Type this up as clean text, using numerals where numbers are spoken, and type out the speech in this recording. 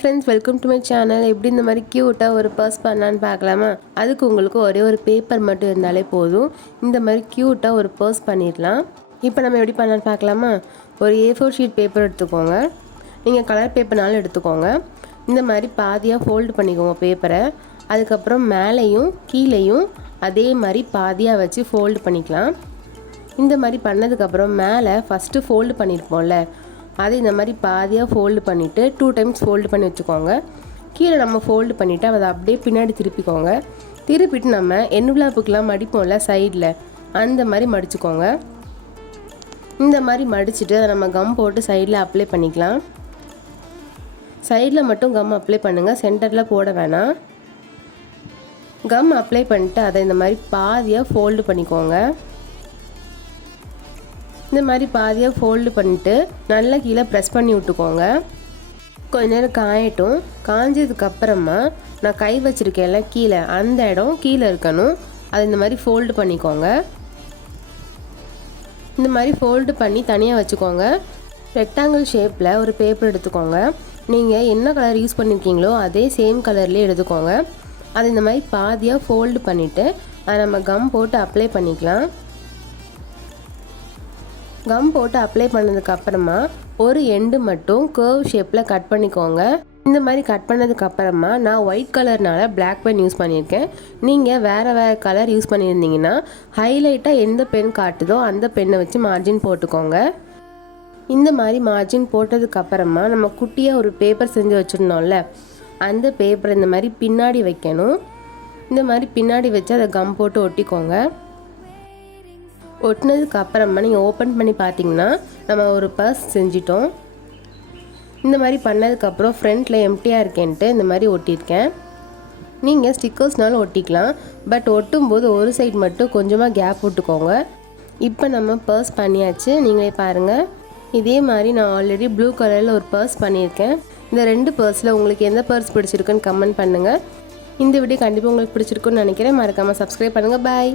Friends, welcome to my channel. எப்படி இந்த மாதிரி க்யூட்டாக ஒரு பர்ஸ் பண்ணலான்னு பார்க்கலாமா? அதுக்கு உங்களுக்கு ஒரே ஒரு பேப்பர் மட்டும் இருந்தாலே போதும். இந்த மாதிரி க்யூட்டாக ஒரு பர்ஸ் பண்ணிடலாம். இப்போ நம்ம எப்படி பண்ணலான்னு பார்க்கலாமா? ஒரு A4 ஷீட் பேப்பர் எடுத்துக்கோங்க. நீங்கள் கலர் பேப்பர்னாலும் எடுத்துக்கோங்க. இந்த மாதிரி பாதியாக ஃபோல்டு பண்ணிக்கோங்க பேப்பரை. அதுக்கப்புறம் மேலேயும் கீழேயும் அதே மாதிரி பாதியாக வச்சு ஃபோல்டு பண்ணிக்கலாம். இந்த மாதிரி பண்ணதுக்கப்புறம் மேலே ஃபஸ்ட்டு ஃபோல்டு பண்ணியிருப்போம்ல, அதை இந்த மாதிரி பாதியாக ஃபோல்டு பண்ணிவிட்டு 2 டைம்ஸ் ஃபோல்டு பண்ணி வச்சுக்கோங்க. கீழே நம்ம ஃபோல்டு பண்ணிவிட்டு அதை அப்படியே பின்னாடி திருப்பிக்கோங்க. திருப்பிட்டு நம்ம என்வலப்புக்கெலாம் மடிப்போம்ல சைடில், அந்த மாதிரி மடிச்சுக்கோங்க. இந்த மாதிரி மடிச்சுட்டு அதை நம்ம கம் போட்டு சைடில் அப்ளை பண்ணிக்கலாம். சைடில் மட்டும் கம் அப்ளை பண்ணுங்கள், சென்டரில் போட வேணாம். கம் அப்ளை பண்ணிவிட்டு அதை இந்த மாதிரி பாதியாக ஃபோல்டு பண்ணிக்கோங்க. இந்த மாதிரி பாதியாக ஃபோல்டு பண்ணிவிட்டு நல்லா கீழே ப்ரெஸ் பண்ணி விட்டுக்கோங்க. கொஞ்ச நேரம் காயட்டும். காஞ்சதுக்கப்புறமா நான் கை வச்சுருக்கேன்ல கீழே, அந்த இடம் கீழே இருக்கணும். அதை இந்த மாதிரி ஃபோல்டு பண்ணிக்கோங்க. இந்த மாதிரி ஃபோல்டு பண்ணி தனியாக வச்சுக்கோங்க. ரெக்டாங்கிள் ஷேப்பில் ஒரு பேப்பர் எடுத்துக்கோங்க. நீங்கள் என்ன கலர் யூஸ் பண்ணியிருக்கீங்களோ அதே சேம் கலர்லேயே எடுத்துக்கோங்க. அதை இந்த மாதிரி பாதியாக ஃபோல்டு பண்ணிவிட்டு அதை நம்ம கம் போட்டு அப்ளை பண்ணிக்கலாம். கம் போட்டு அப்ளை பண்ணதுக்கப்புறமா ஒரு எண்டு மட்டும் கர்வ் ஷேப்பில் கட் பண்ணிக்கோங்க. இந்த மாதிரி கட் பண்ணதுக்கப்புறமா நான் ஒயிட் கலர்னால பிளாக் பென் யூஸ் பண்ணியிருக்கேன். நீங்கள் வேறு கலர் யூஸ் பண்ணியிருந்தீங்கன்னா ஹைலைட்டாக எந்த பென் காட்டுதோ அந்த பென்னை வச்சு மார்ஜின் போட்டுக்கோங்க. இந்த மாதிரி மார்ஜின் போட்டதுக்கப்புறமா நம்ம குட்டியாக ஒரு பேப்பர் செஞ்சு வச்சுருந்தோம்ல, அந்த பேப்பரை இந்த மாதிரி பின்னாடி வைக்கணும். இந்த மாதிரி பின்னாடி வச்சு அதை கம் போட்டு ஒட்டிக்கோங்க. ஒட்டினதுக்கு அப்புறமா நீங்கள் ஓப்பன் பண்ணி பார்த்தீங்கன்னா நம்ம ஒரு பர்ஸ் செஞ்சிட்டோம். இந்த மாதிரி பண்ணதுக்கப்புறம் ஃப்ரண்ட்டில் எம்டியாக இருக்கேன்ட்டு இந்த மாதிரி ஒட்டியிருக்கேன். நீங்கள் ஸ்டிக்கர்ஸ்னாலும் ஒட்டிக்கலாம், பட் ஒட்டும்போது ஒரு சைடு மட்டும் கொஞ்சமாக கேப் விட்டுக்கோங்க. இப்போ நம்ம பர்ஸ் பண்ணியாச்சு, நீங்களே பாருங்கள். இதே மாதிரி நான் ஆல்ரெடி ப்ளூ கலரில் ஒரு பர்ஸ் பண்ணியிருக்கேன். இந்த 2 பர்ஸில் உங்களுக்கு எந்த பர்ஸ் பிடிச்சிருக்குன்னு கமெண்ட் பண்ணுங்கள். இந்த வீடியோ கண்டிப்பாக உங்களுக்கு பிடிச்சிருக்குன்னு நினைக்கிறேன். மறக்காமல் சப்ஸ்கிரைப் பண்ணுங்கள். பாய்.